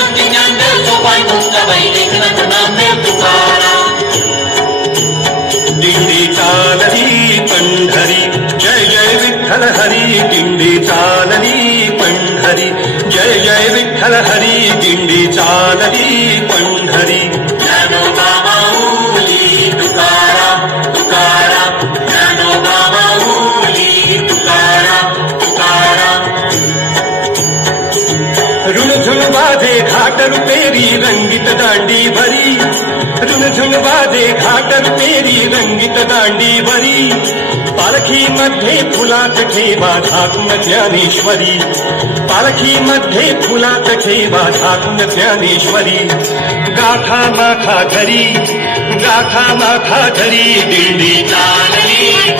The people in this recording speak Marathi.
निवृत्ती ज्ञानदेव सोपान तुमच्याबाई एकनाथ नामदेव तुकाराम. दिंडी चालली पंढरी जय जय विठ्ठल हरी. दिंडी चालली पंढरी जय जय विठ्ठल हरी. दिंडी चालली पंढरी. ज्ञानोबा माऊली तुकाराम तुकाराम. ज्ञानोबा माऊली तुकाराम तुकाराम. ऋणझुण वाजे घाट रुपेरी रंगीत दांडी भरी. ऋणझुण वाजे घाट रुपेरी रंगीत दांडी भरी. पालखी मध्ये फुलात ठेवा झाकून ज्ञानेश्वरी. पालखी मध्ये फुलात ठेवा झाकून ज्ञानेश्वरी. गाथा माथा धरी गाथा माथा धरी. दिंडी चालली